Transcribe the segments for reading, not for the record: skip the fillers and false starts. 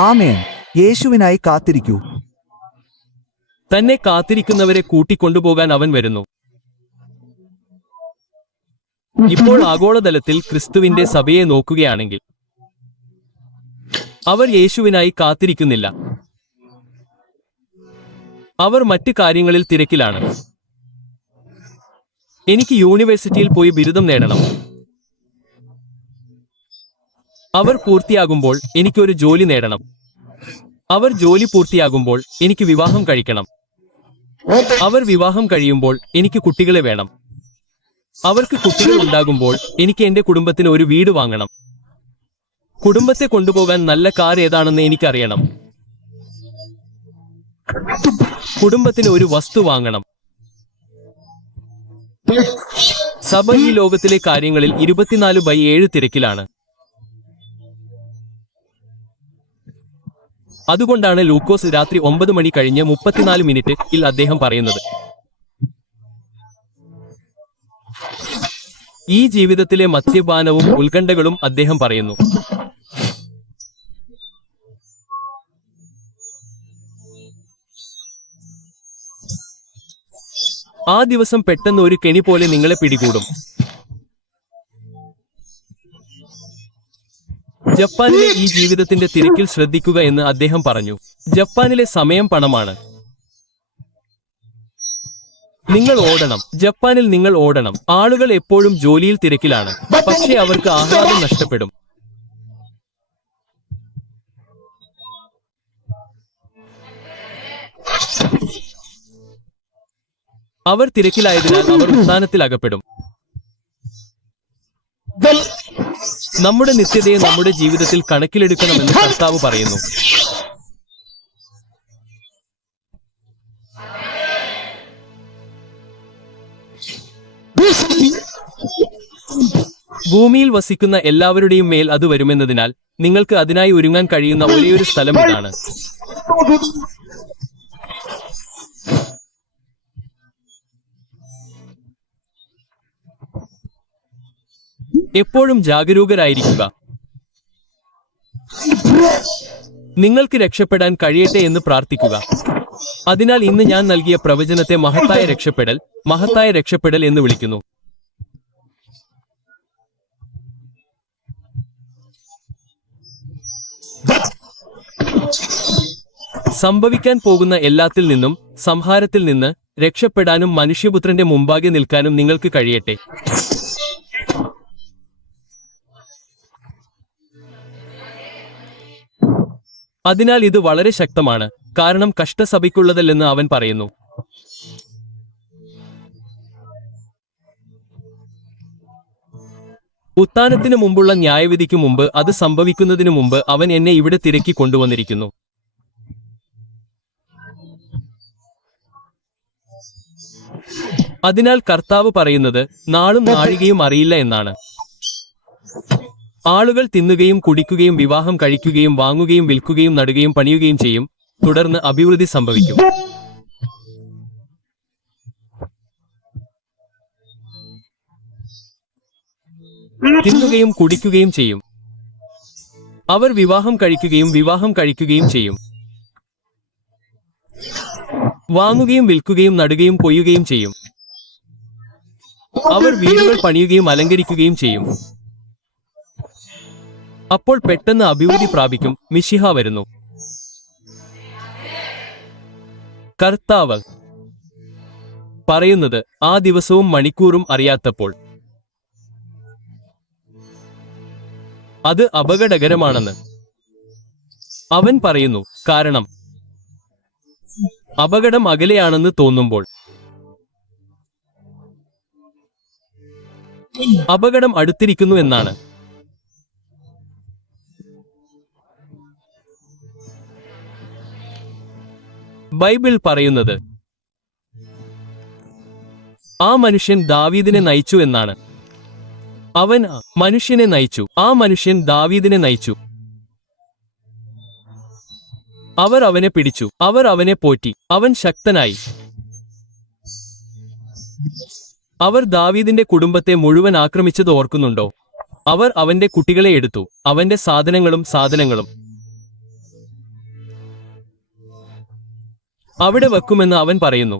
ആമേൻ. യേശുവിനായി കാത്തിരിക്കൂ. തന്നെ കാത്തിരിക്കുന്നവരെ കൂട്ടിക്കൊണ്ടുപോകാൻ അവൻ വരുന്നു. ഇപ്പോൾ ആഗോളതലത്തിൽ ക്രിസ്തുവിന്റെ സഭയെ നോക്കുകയാണെങ്കിൽ അവർ യേശുവിനായി കാത്തിരിക്കുന്നില്ല. അവർ മറ്റ് കാര്യങ്ങളിൽ തിരക്കിലാണ്. എനിക്ക് യൂണിവേഴ്സിറ്റിയിൽ പോയി ബിരുദം നേടണം. അവർ പൂർത്തിയാകുമ്പോൾ എനിക്കൊരു ജോലി നേടണം. അവർ ജോലി പൂർത്തിയാകുമ്പോൾ എനിക്ക് വിവാഹം കഴിക്കണം. അവർ വിവാഹം കഴിയുമ്പോൾ എനിക്ക് കുട്ടികളെ വേണം. അവർക്ക് കുട്ടികൾ ഉണ്ടാകുമ്പോൾ എനിക്ക് എന്റെ കുടുംബത്തിന് ഒരു വീട് വാങ്ങണം. കുടുംബത്തെ കൊണ്ടുപോകാൻ നല്ല കാർ ഏതാണെന്ന് എനിക്കറിയണം. കുടുംബത്തിന് ഒരു വസ്തു വാങ്ങണം. സഭ ഈ ലോകത്തിലെ കാര്യങ്ങളിൽ 24/7 തിരക്കിലാണ്. അതുകൊണ്ടാണ് ലൂക്കോസ് രാത്രി 9 മണി കഴിഞ്ഞ് 34 മിനിറ്റിൽ അദ്ദേഹം പറയുന്നത്, ഈ ജീവിതത്തിലെ മദ്യപാനവും ഉത്കണ്ഠകളും അദ്ദേഹം പറയുന്നു. ആ ദിവസം പെട്ടെന്ന് ഒരു കെണി പോലെ നിങ്ങളെ പിടികൂടും. ജപ്പാനിലെ ഈ ജീവിതത്തിന്റെ തിരക്കിൽ ശ്രദ്ധിക്കുക എന്ന് അദ്ദേഹം പറഞ്ഞു. ജപ്പാനിലെ സമയം പണമാണ്. നിങ്ങൾ ഓടണം. ജപ്പാനിൽ നിങ്ങൾ ഓടണം. ആളുകൾ എപ്പോഴും ജോലിയിൽ തിരക്കിലാണ്, പക്ഷേ അവർക്ക് ആഹ്ലാദം നഷ്ടപ്പെടും. അവർ തിരക്കിലായതിനാൽ അവർ ഉത്ഥാനത്തിൽ അകപ്പെടും. നമ്മുടെ നിത്യതയെ നമ്മുടെ ജീവിതത്തിൽ കണക്കിലെടുക്കണമെന്ന് കർത്താവ് പറയുന്നു. ഭൂമിയിൽ വസിക്കുന്ന എല്ലാവരുടെയും മേൽ അത് വരുമെന്നതിനാൽ നിങ്ങൾക്ക് അതിനായി ഒരുങ്ങാൻ കഴിയുന്ന ഒരേയൊരു സ്ഥലം ഇതാണ്. എപ്പോഴും ജാഗരൂകരായിരിക്കുക. നിങ്ങൾക്ക് രക്ഷപ്പെടാൻ കഴിയട്ടെ എന്ന് പ്രാർത്ഥിക്കുക. അതിനാൽ ഇന്ന് ഞാൻ നൽകിയ പ്രവചനത്തെ മഹത്തായ രക്ഷപ്പെടൽ എന്ന് വിളിക്കുന്നു. സംഭവിക്കാൻ പോകുന്ന എല്ലാത്തിൽ നിന്നും, സംഹാരത്തിൽ നിന്ന് രക്ഷപ്പെടാനും മനുഷ്യപുത്രന്റെ മുമ്പാകെ നിൽക്കാനും നിങ്ങൾക്ക് കഴിയട്ടെ. അതിനാൽ ഇത് വളരെ ശക്തമാണ്, കാരണം കഷ്ടസഭയ്ക്കുള്ളതല്ലെന്ന് അവൻ പറയുന്നു. ഉത്ഥാനത്തിനു മുമ്പുള്ള ന്യായവിധിക്കു മുമ്പ്, അത് സംഭവിക്കുന്നതിനു മുമ്പ് അവൻ എന്നെ ഇവിടെ തിരക്കി കൊണ്ടുവന്നിരിക്കുന്നു. അതിനാൽ കർത്താവ് പറയുന്നത് നാളും നാഴികയും അറിയില്ല എന്നാണ്. ആളുകൾ തിന്നുകയും കുടിക്കുകയും വിവാഹം കഴിക്കുകയും വാങ്ങുകയും വിൽക്കുകയും നടുകയും പണിയുകയും ചെയ്യും, തുടർന്ന് അഭിവൃദ്ധി സംഭവിക്കും. തിന്നുകയും കുടിക്കുകയും ചെയ്യും. അവർ വിവാഹം കഴിക്കുകയും ചെയ്യും. വാങ്ങുകയും വിൽക്കുകയും നടുകയും കൊയ്യുകയും ചെയ്യും. അവർ വീടുകൾ പണിയുകയും അലങ്കരിക്കുകയും ചെയ്യും. അപ്പോൾ പെട്ടെന്ന് അഭിവൃദ്ധി പ്രാപിക്കും. മിശിഹ വരുന്നു. കർത്താവ് പറയുന്നത് ആ ദിവസവും മണിക്കൂറും അറിയാത്തപ്പോൾ അത് അപകടകരമാണെന്ന് അവൻ പറയുന്നു. കാരണം അപകടം അകലെയാണെന്ന് തോന്നുമ്പോൾ അപകടം അടുത്തിരിക്കുന്നു എന്നാണ്. ബൈബിൾ പറയുന്നത് ആ മനുഷ്യൻ ദാവീദിനെ നയിച്ചു എന്നാണ്. അവൻ മനുഷ്യനെ നയിച്ചു. ആ മനുഷ്യൻ ദാവീദിനെ നയിച്ചു. അവർ അവനെ പിടിച്ചു. അവർ അവനെ പോറ്റി. അവൻ ശക്തനായി. അവർ ദാവീദിന്റെ കുടുംബത്തെ മുഴുവൻ ആക്രമിച്ചത് ഓർക്കുന്നുണ്ടോ? അവർ അവന്റെ കുട്ടികളെ എടുത്തു. അവന്റെ സാധനങ്ങളും അവിടെ വെക്കുമെന്ന് അവൻ പറയുന്നു.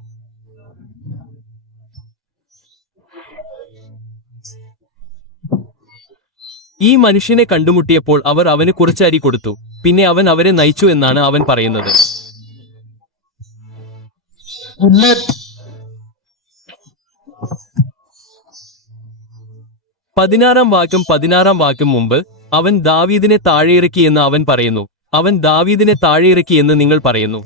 ഈ മനുഷ്യനെ കണ്ടുമുട്ടിയപ്പോൾ അവർ അവന് കുറച്ച് അരി കൊടുത്തു. പിന്നെ അവൻ അവരെ നയിച്ചു എന്നാണ് അവൻ പറയുന്നത്. 16 വാക്യം മുമ്പ് അവൻ ദാവീദിനെ താഴെയിറക്കി എന്ന് അവൻ പറയുന്നു. അവൻ ദാവീദിനെ താഴെയിറക്കി എന്ന് നിങ്ങൾ പറയുന്നു.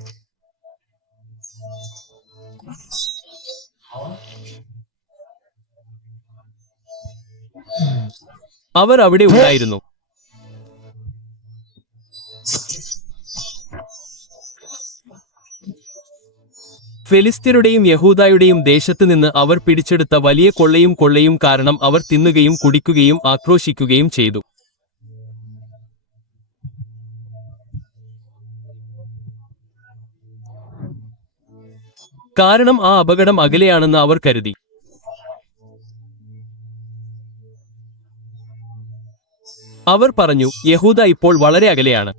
അവർ അവിടെ ഉണ്ടായിരുന്നു. ഫെലിസ്ത്യരുടെയും യഹൂദായുടെയും ദേശത്ത് നിന്ന് അവർ പിടിച്ചെടുത്ത വലിയ കൊള്ളയും കാരണം അവർ തിന്നുകയും കുടിക്കുകയും ആക്രോശിക്കുകയും ചെയ്തു. കാരണം ആ അപകടം അകലെയാണെന്ന് അവർ കരുതി. അവർ പറഞ്ഞു, യഹൂദ ഇപ്പോൾ വളരെ അകലെയാണ്.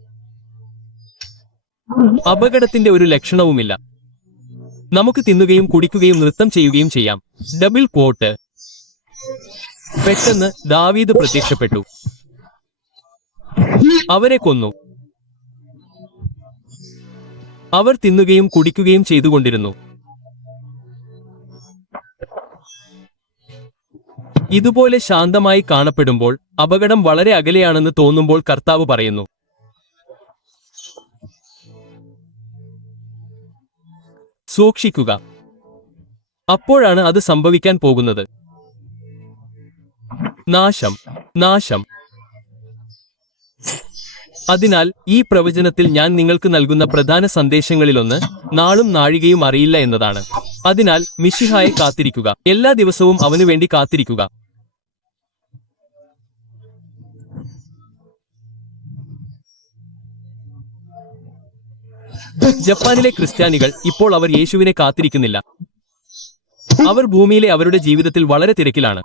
അപകടത്തിന്റെ ഒരു ലക്ഷണവുമില്ല. നമുക്ക് തിന്നുകയും കുടിക്കുകയും നൃത്തം ചെയ്യുകയും ചെയ്യാം. Double quote. പെട്ടെന്ന് ദാവീദ് പ്രത്യക്ഷപ്പെട്ടു. അവരെ കൊന്നു. അവർ തിന്നുകയും കുടിക്കുകയും ചെയ്തുകൊണ്ടിരുന്നു. ഇതുപോലെ ശാന്തമായി കാണപ്പെടുമ്പോൾ അപകടം വളരെ അകലെയാണെന്ന് തോന്നുമ്പോൾ കർത്താവ് പറയുന്നു, സൂക്ഷിക്കുക. അപ്പോഴാണ് അത് സംഭവിക്കാൻ പോകുന്നത്. നാശം, നാശം. അതിനാൽ ഈ പ്രവചനത്തിൽ ഞാൻ നിങ്ങൾക്ക് നൽകുന്ന പ്രധാന സന്ദേശങ്ങളിലൊന്ന് നാളും നാഴികയും അറിയില്ല എന്നതാണ്. അതിനാൽ മിശിഹായെ കാത്തിരിക്കുക. എല്ലാ ദിവസവും അവനുവേണ്ടി കാത്തിരിക്കുക. ജപ്പാനിലെ ക്രിസ്ത്യാനികൾ ഇപ്പോൾ അവർ യേശുവിനെ കാത്തിരിക്കുന്നില്ല. അവർ ഭൂമിയിലെ അവരുടെ ജീവിതത്തിൽ വളരെ തിരക്കിലാണ്.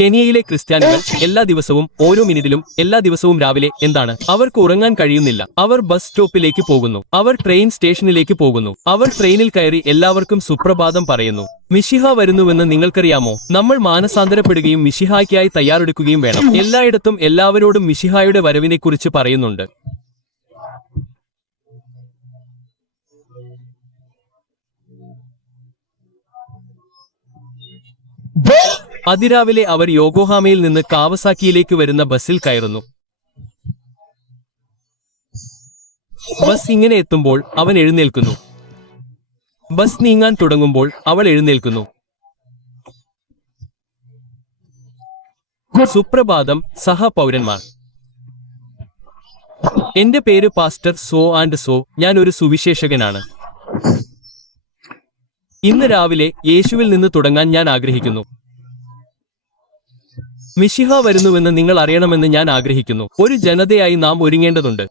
കെനിയയിലെ ക്രിസ്ത്യാനികൾ എല്ലാ ദിവസവും ഓരോ മിനിറ്റിലും എല്ലാ ദിവസവും രാവിലെ എന്താണ് അവർക്ക് ഉറങ്ങാൻ കഴിയുന്നില്ല. അവർ ബസ് സ്റ്റോപ്പിലേക്ക് പോകുന്നു. അവർ ട്രെയിൻ സ്റ്റേഷനിലേക്ക് പോകുന്നു. അവർ ട്രെയിനിൽ കയറി എല്ലാവർക്കും സുപ്രഭാതം പറയുന്നു. മിശിഹ വരുന്നുവെന്ന് നിങ്ങൾക്കറിയാമോ? നമ്മൾ മാനസാന്തരപ്പെടുകയും മിശിഹായ്ക്കായി തയ്യാറെടുക്കുകയും വേണം. എല്ലായിടത്തും എല്ലാവരോടും മിശിഹായുടെ വരവിനെക്കുറിച്ച് പറയുന്നുണ്ട്. അതിരാവിലെ അവർ യോഗോഹാമയിൽ നിന്ന് കാവസാക്കിയിലേക്ക് വരുന്ന ബസ്സിൽ കയറുന്നു. ബസ് ഇങ്ങനെ എത്തുമ്പോൾ അവൻ എഴുന്നേൽക്കുന്നു. ബസ് നീങ്ങാൻ തുടങ്ങുമ്പോൾ അവൾ എഴുന്നേൽക്കുന്നു. സുപ്രഭാതം സഹപൗരന്മാർ. എന്റെ പേര് പാസ്റ്റർ സോ ആൻഡ് സോ. ഞാൻ ഒരു സുവിശേഷകനാണ്. ഇന്ന് രാവിലെ യേശുവിൽ നിന്ന് തുടങ്ങാൻ ഞാൻ ആഗ്രഹിക്കുന്നു. മിശിഹ വരുന്നുവെന്ന് നിങ്ങൾ അറിയണമെന്ന് ഞാൻ ആഗ്രഹിക്കുന്നു. ഒരു ജനതയായി നാം ഒരുങ്ങേണ്ടതുണ്ട്.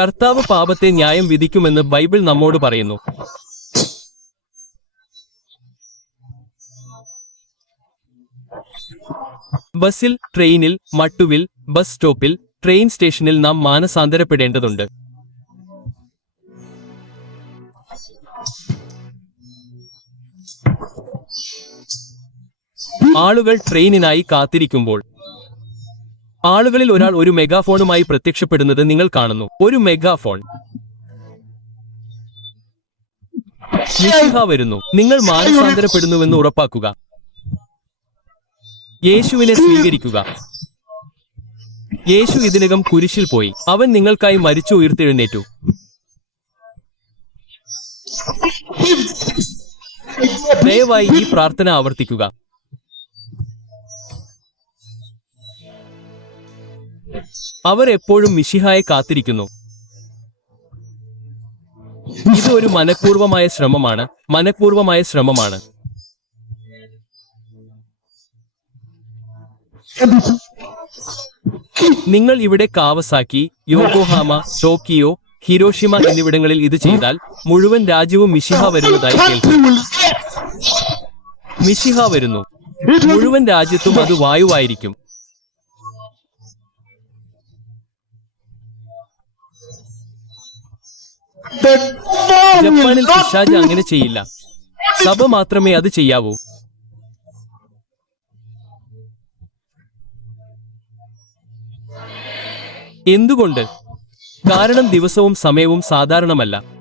കർത്താവ് പാപത്തെ ന്യായം വിധിക്കുമെന്ന് ബൈബിൾ നമ്മോട് പറയുന്നു. ബസ്സിൽ, ട്രെയിനിൽ, മട്ടുവിൽ, ബസ് സ്റ്റോപ്പിൽ, ട്രെയിൻ സ്റ്റേഷനിൽ നാം മാനസാന്തരപ്പെടേണ്ടതുണ്ട്. ആളുകൾ ട്രെയിനിനായി കാത്തിരിക്കുമ്പോൾ ആളുകളിൽ ഒരാൾ ഒരു മെഗാഫോണുമായി പ്രത്യക്ഷപ്പെടുന്നത് നിങ്ങൾ കാണുന്നു. ഒരു മെഗാഫോൺ. മിശിഹ വരുന്നു. നിങ്ങൾ മാനസാന്തരപ്പെടുന്നുവെന്ന് ഉറപ്പാക്കുക. യേശുവിനെ സ്വീകരിക്കുക. യേശു ഇതിനകം കുരിശിൽ പോയി. അവൻ നിങ്ങൾക്കായി മരിച്ചു ഉയർത്തെഴുന്നേറ്റു. ദയവായി ഈ പ്രാർത്ഥന ആവർത്തിക്കുക. അവർ എപ്പോഴും മിശിഹായെ കാത്തിരിക്കുന്നു. ഇത് ഒരു മനഃപൂർവമായ ശ്രമമാണ്. മനഃപൂർവമായ ശ്രമമാണ്. നിങ്ങൾ ഇവിടെ കാവസാക്കി, യോക്കോഹാമ, ടോക്കിയോ, ഹിരോഷിമ എന്നിവിടങ്ങളിൽ ഇത് ചെയ്താൽ മുഴുവൻ രാജ്യവും മിശിഹ വരുന്നതായി കേൾക്കും. മിശിഹ വരുന്നു. മുഴുവൻ രാജ്യത്തും അത് വായുവായിരിക്കും. ജപ്പാനിൽ പിശാച് അങ്ങനെ ചെയ്യില്ല. സഭ മാത്രമേ അത് ചെയ്യാവൂ. എന്തുകൊണ്ട്? കാരണം ദിവസവും സമയവും സാധാരണമല്ല.